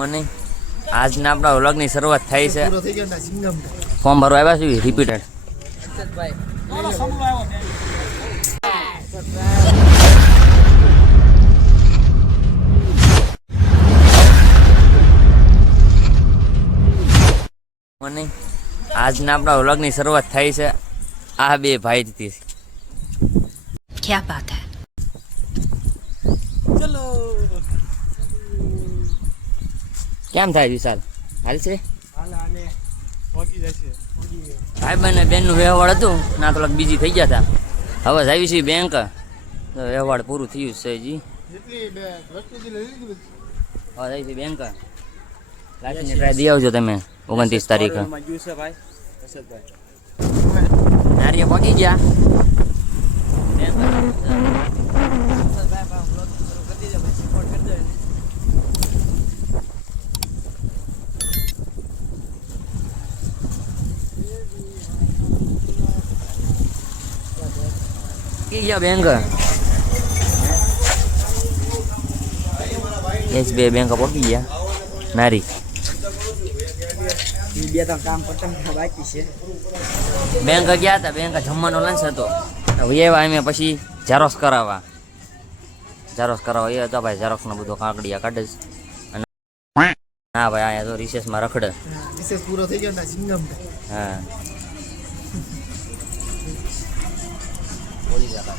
મને આજના આપણા વ્લોગની શરૂઆત થઈ છે. ફોર્મ ભરવા આવ્યા છે રિપીટેડ. મને આજના આપણા વ્લોગની શરૂઆત થઈ છે આ બે ભાઈથી. क्या बात है. ચલો કેમ થાય વિશાલ? હાલ છે હાલ આને પહોંચી જશે. ભાઈ બહેન બેનનું વ્યવહાર હતું ના થોડાક બીજી થઈ ગયા હતા. હવે આવી છે બેંક તો વ્યવહાર પૂરું થયું છે જી. જેટલી વસ્તુ લીધી હવે આવી છે બેંક લાસ્ટની ટ્રાય દઈ આવજો તમે 29 તારીખે. જ્યુસ છે ભાઈ હર્ષદભાઈ. નારિયા પહોંચી ગયા. બેંક SBI બેંક પહોંચી ગયા. નારી બે ત્રણ કામ પતંગ બાકી છે. બેંક ગયા હતા. બેંક જમવાનો લંચ હતો. એવા અમે પછી ઝેરોક્સ કરાવવા એ હતો ભાઈ. ઝેરોક્સનો બધો કાંકડિયા કાઢે છે. અને હા ભાઈ અહીંયા તો રિસેસમાં રખડે. રિસેસ પૂરો થઈ ગયો ને સિંગમ. હા બોલી જા.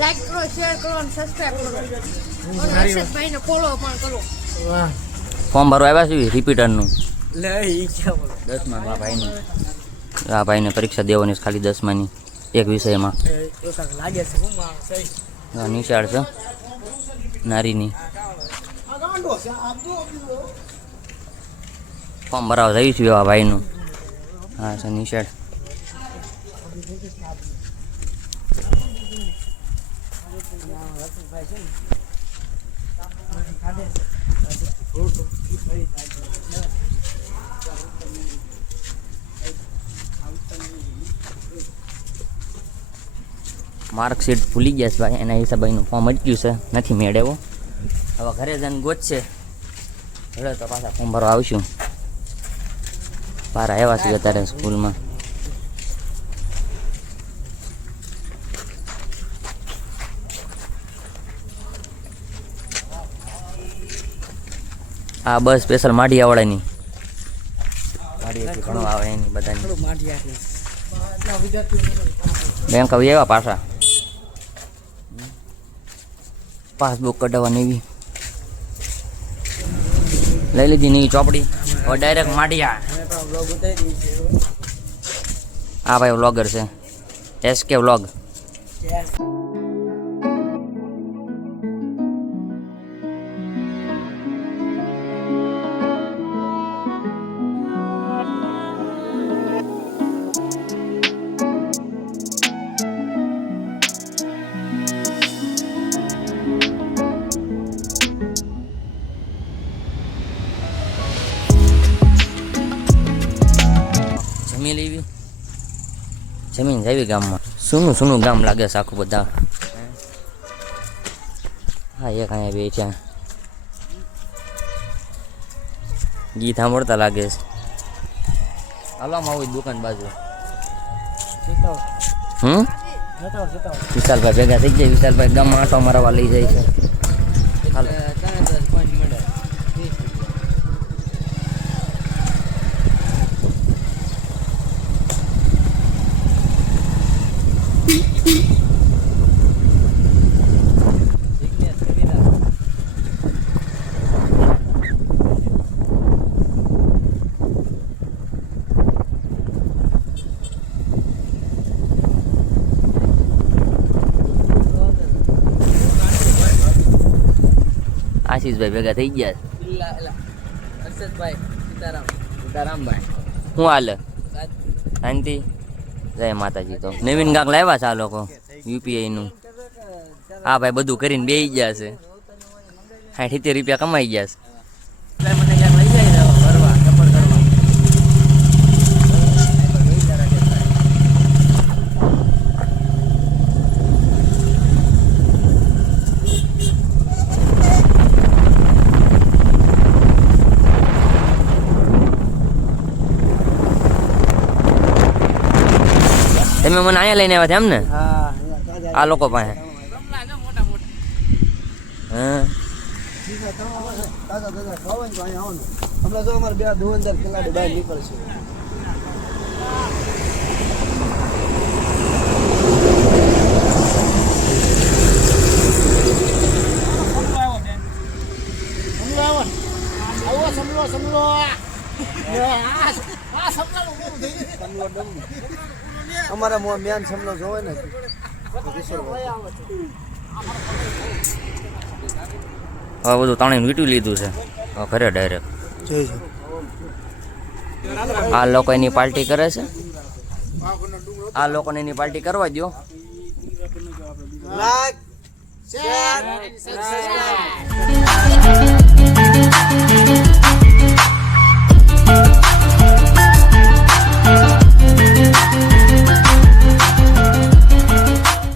લાઈક કરો, શેર કરો અને સબસ્ક્રાઇબ કરો. અને હર્ષદભાઈને ફોલો પણ કરો. વાહ ફોર્મ ભરવા આવ્યા છે રિપીટરનું. લે ઈ ક્યાં બોલો 10માં આ ભાઈની. આ ભાઈને પરીક્ષા દેવાની છે ખાલી 10માની એક વિષયમાં. તો કાક લાગે છે હું માં સહી આ નિશાળ છે નારીની. આ ગાંડો છે આ જો ફોર્મ ભરાવા જઈ છું આ ભાઈનું. હા છે નિશાળ. માર્કશીટ ભૂલી ગયા છે ભાઈ. એના હિસાબે એનું ફોર્મ અટક્યું છે. નથી મેળવ્યો. હવે ઘરે જઈને ગોતશે. હવે તો પાછા ફોર્મ ભરવા આવશું. પારા આવ્યા છે અત્યારે સ્કૂલમાં. આ બસ સ્પેશિયલ માઢિયાવાળાની. માઢિયાથી ઘણું આવે એની બધાની. માઠી આટલા વિદ્યાર્થીઓ બેંક આવી આવ્યા પાછા. પાસબુક કઢાવવાની એવી લઈ લીધી ની ચોપડી. હવે ડાયરેક્ટ માઢિયા. અમે પણ બ્લોગ ઉતારી દીધી છે. આ ભાઈ વ્લોગર છે SK વ્લોગ. જમી લેવી. જમીન જાવી ગામમાં. સૂનું ગામ લાગે છે આખું બધા. હા એક અહીંયા બે છે. ગીત સાંભળતા લાગે છે. હાલવામાં આવું દુકાન બાજુ. વિશાલભાઈ ભેગા થઈ જાય. વિશાલભાઈ ગામમાં આંટો મારવા લઈ જાય છે. હાલો આશીષભાઈ ભેગા થઈ ગયા. હર્ષદભાઈ સીતારામભાઈ શું હાલે? શાંતિ. જય માતાજી. તો નવીન ગાંક લાવ્યા છે આ લોકો UPI નું. હા ભાઈ બધું કરીને બેસી ગયા છે. 60-70 રૂપિયા કમાઈ ગયા છે. મને ક્યાંક લઈ જાય ફરવા સફર કરવા. તમે મને અહીંયા લઈને આવ્યા હતા એમ ને હા આ લોકો પાસે હા તાજા ખાવાનું તો અહીંયા આવવાનું હમણાં જો અમારે બે ધોવંદર કિલ્લાની બહાર નીકળશે અમારા મેન સમલો જોવે ને હવે બધું તાણીને વીંટી લીધું છે હવે ઘરે ડાયરેક્ટ જોઈજો આ લોકો એની પાર્ટી કરે છે આ લોકોને એની પાર્ટી કરવા દો લાઈક શેર સબસ્ક્રાઇબ